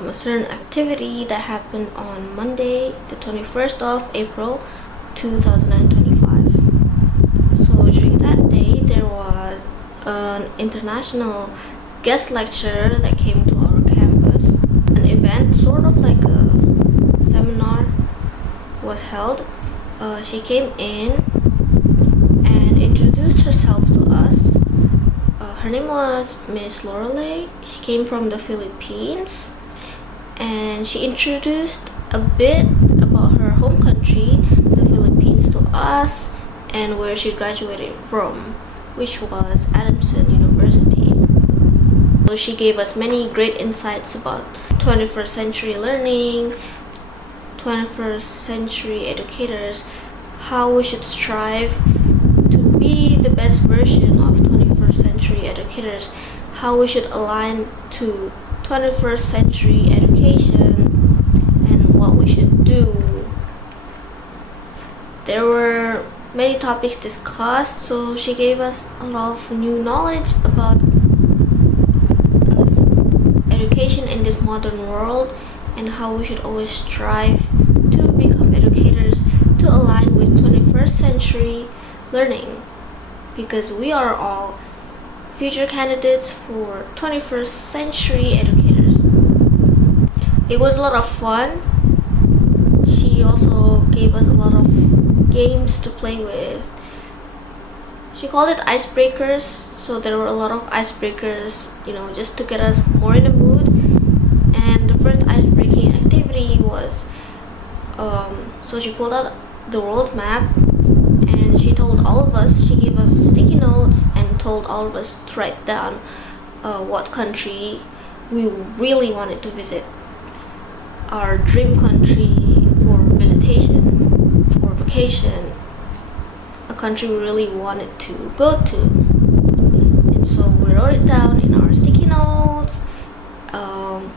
a certain activity that happened on Monday, the 21st of April, 2025. So during that day, there was an international guest lecturer that came to our campus. An event, sort of like a seminar, was held. She came in and introduced herself to us. Her name was Miss Lorelei. She came from the Philippines, and she introduced a bit about her home country, the Philippines, to us, and where she graduated from, which was Adamson University. So she gave us many great insights about 21st century learning, 21st century educators, how we should strive to be the best version of 21st century educators, how we should align to 21st century education, and what we should do. There were many topics discussed, so she gave us a lot of new knowledge about education in this modern world, and how we should always strive to become educators to align with 21st century learning, because we are all future candidates for 21st century educators. It was a lot of fun. She also gave us a lot of games to play with. She called it icebreakers, so there were a lot of icebreakers, just to get us more in the mood. And the first icebreaking activity was, so she pulled out the world map, and she told all of us, she gave us sticky notes and told all of us to write down what country we really wanted to visit, our dream country for visitation, for vacation, a country we really wanted to go to. And so we wrote it down in our sticky notes.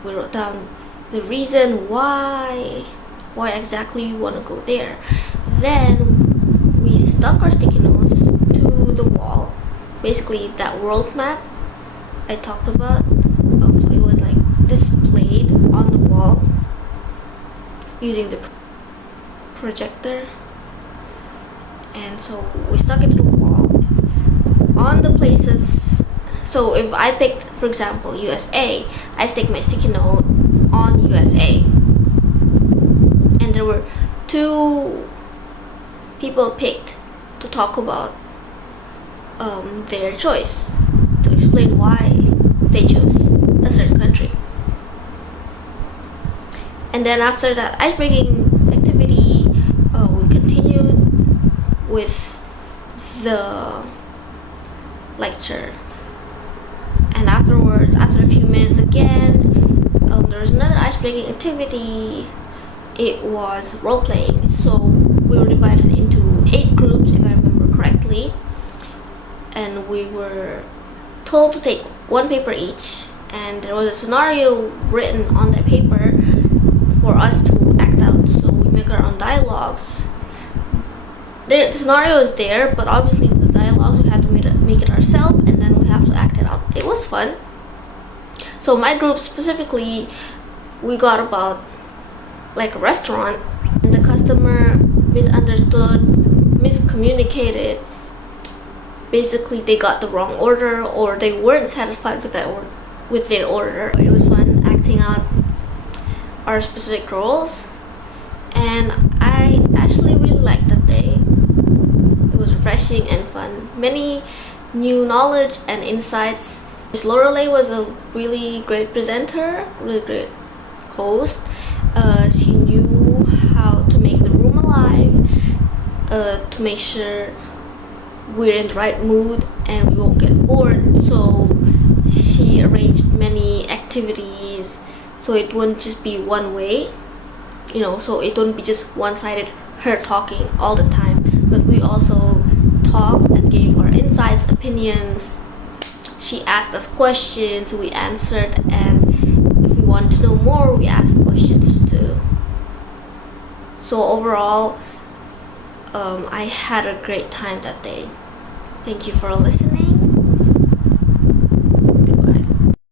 We wrote down the reason why exactly we want to go there. Then we stuck our sticky notes to the wall, basically that world map I talked about. So it was like displayed on the wall using the projector, and so we stuck it to the wall on the places. So if I picked, for example, USA, I stick my sticky note on USA, and there were two people picked to talk about their choice, to explain why they chose a certain country. And then after that icebreaking activity, we continued with the lecture. And afterwards, after a few minutes again, there was another icebreaking activity. It was role playing. So we were divided into 8 groups, if I remember correctly, and we were told to take 1 paper each, and there was a scenario written on that paper for us to act out. So we make our own dialogues. The scenario is there, but obviously the dialogues we had to make it ourselves, and then we have to act it out. It was fun. So my group specifically, we got about like a restaurant, and the customer misunderstood, miscommunicated. Basically, they got the wrong order, or they weren't satisfied with their order. It was fun acting out our specific roles, and I actually really liked that day. It was refreshing and fun. Many new knowledge and insights. Ms. Lorelei was a really great presenter, really great host. She knew how to make the room alive, to make sure we're in the right mood and we won't get bored. So she arranged many activities, so it wouldn't just be one way, so it wouldn't be just one-sided, her talking all the time, but we also talked and gave our insights, opinions. She asked us questions, we answered, and if we wanted to know more, we asked questions too. So overall, I had a great time that day. Thank you for listening.